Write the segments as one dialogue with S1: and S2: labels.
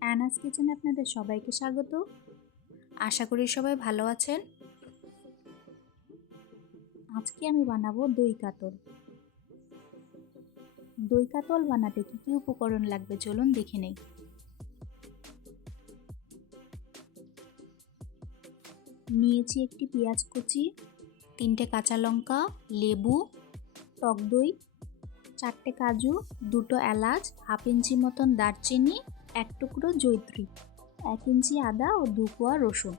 S1: অ্যানাস কিচেনে আপনাদের সবাইকে স্বাগত। আশা করি সবাই ভালো আছেন। আজকে আমি বানাবো দই কাতল। দই কাতল বানাতে কী কী উপকরণ লাগবে চলুন দেখে নেই। নিয়েছি একটি পেঁয়াজ কুচি, তিনটে কাঁচা লঙ্কা, লেবু, টক দই, চারটে কাজু, দুটো এলাচ, হাফ ইঞ্চি মতন দারচিনি এক টুকরো জৈত্রী এক ইঞ্চি আদা ও দু কোয়া রসুন।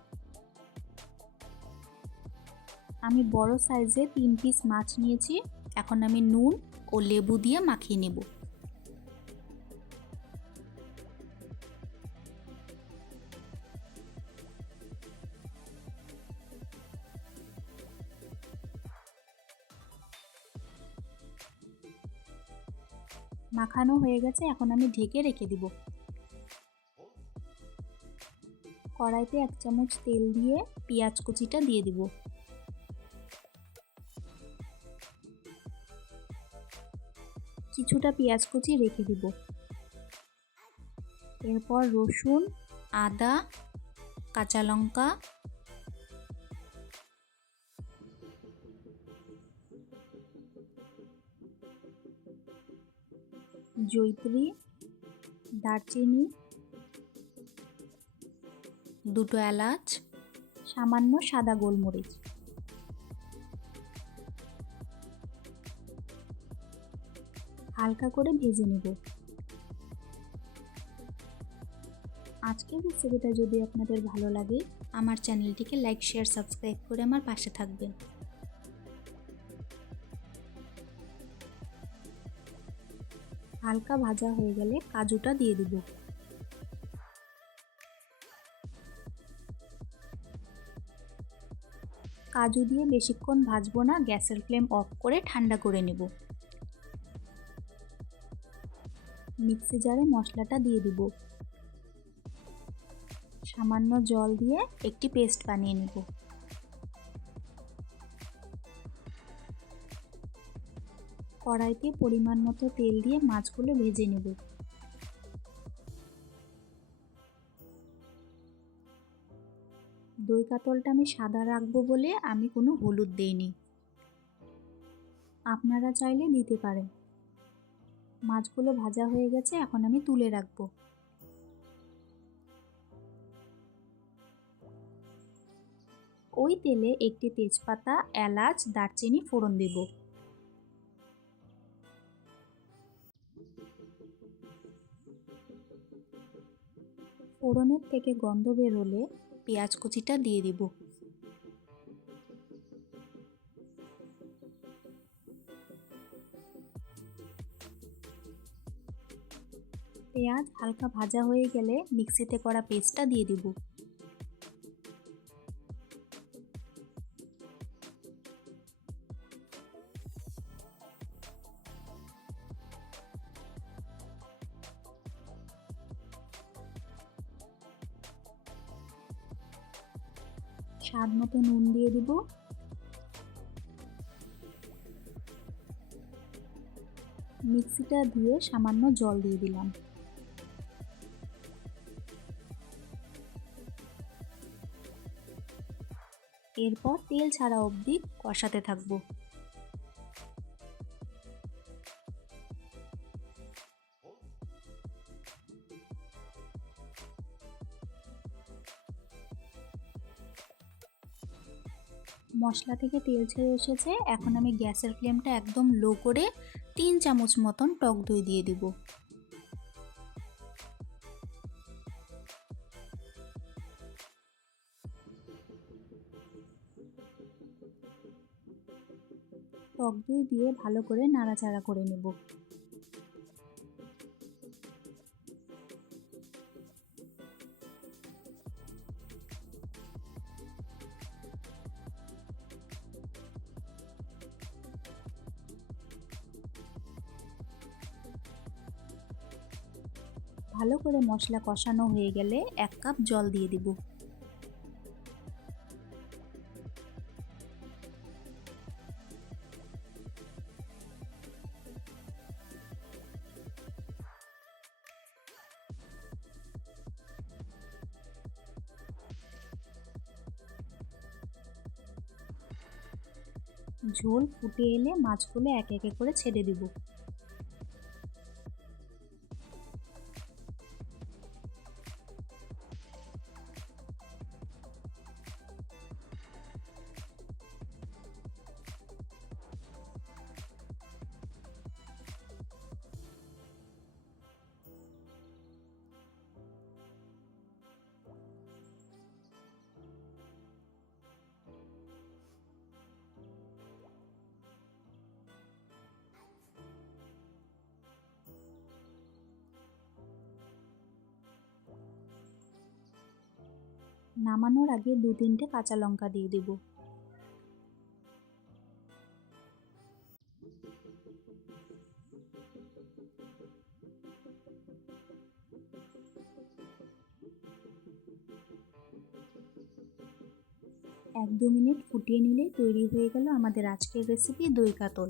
S1: আমি বড় সাইজে তিন পিস মাছ নিয়েছি, এখন আমি নুন ও লেবু দিয়ে মাখিয়ে নেব। মাখানো হয়ে গেছে, এখন আমি ঢেকে রেখে দিব। কড়াইতে এক চামচ তেল দিয়ে পেঁয়াজ কুচিটা দিয়ে দিব। কিছুটা পেঁয়াজ কুচি রেখে দিব। এরপর রসুন, আদা, কাঁচা লঙ্কা জৈত্রী দারচিনি দুটো এলাচ, সামান্য সাদা গোলমরিচ। হালকা করে ভেজে নেব। আজকের রেসিপিটা যদি আপনাদের ভালো লাগে, আমার চ্যানেলটিকে লাইক শেয়ার সাবস্ক্রাইব করে আমার পাশে থাকবেন। হালকা ভাজা হয়ে গেলে কাজুটা দিয়ে দিব। কাজু দিয়ে বেশিক্ষণ ভাজবো না, গ্যাসের ফ্লেম অফ করে ঠান্ডা করে নেব। মিক্সি জারে মশলাটা দিয়ে দিব। সামান্য জল দিয়ে একটি পেস্ট বানিয়ে নেব। কড়াইতে পরিমাণ মতো তেল দিয়ে মাছগুলো ভেজে নেব। দই কাতলটা আমি সাদা রাখব বলে আমি কোনো হলুদ দেইনি। আপনারা চাইলে দিতে পারেন। মাছগুলো ভাজা হয়ে গেছে, এখন আমি তুলে রাখব। ওই তেলে একটি তেজপাতা, এলাচ, দারচিনি ফোড়ন দেব। ফোড়নের থেকে গন্ধ বেরোলে পেঁয়াজ কুচিটা দিয়ে দিব। পেঁয়াজ হালকা ভাজা হয়ে গেলে মিক্সিতে করা পেস্টটা দিয়ে দিব। স্বাদ মতো নুন দিয়ে দিব। মিক্সিটা দিয়ে সামান্য জল দিয়ে দিলাম। এরপর তেল ছাড়া অবধি কষাতে থাকব। মশলা থেকে তেল ছেড়ে এসেছে। এখন আমি গ্যাসের ফ্লেমটা একদম লো করে তিন চামচ মতন টক দই দিয়ে দেব। টক দই দিয়ে ভালো করে নাড়াচাড়া করে নেব। ভালো করে মশলা কষানো হয়ে গেলে এক কাপ জল দিয়ে দিব। ঝোল ফুটে এলে মাছগুলো একে একে করে ছেড়ে দেবো। নামানোর আগে দু তিনটে কাঁচা লঙ্কা দিয়ে দেব। এক দু মিনিট ফুটিয়ে নিলে তৈরি হয়ে গেল আমাদের আজকের রেসিপি দই কাতল।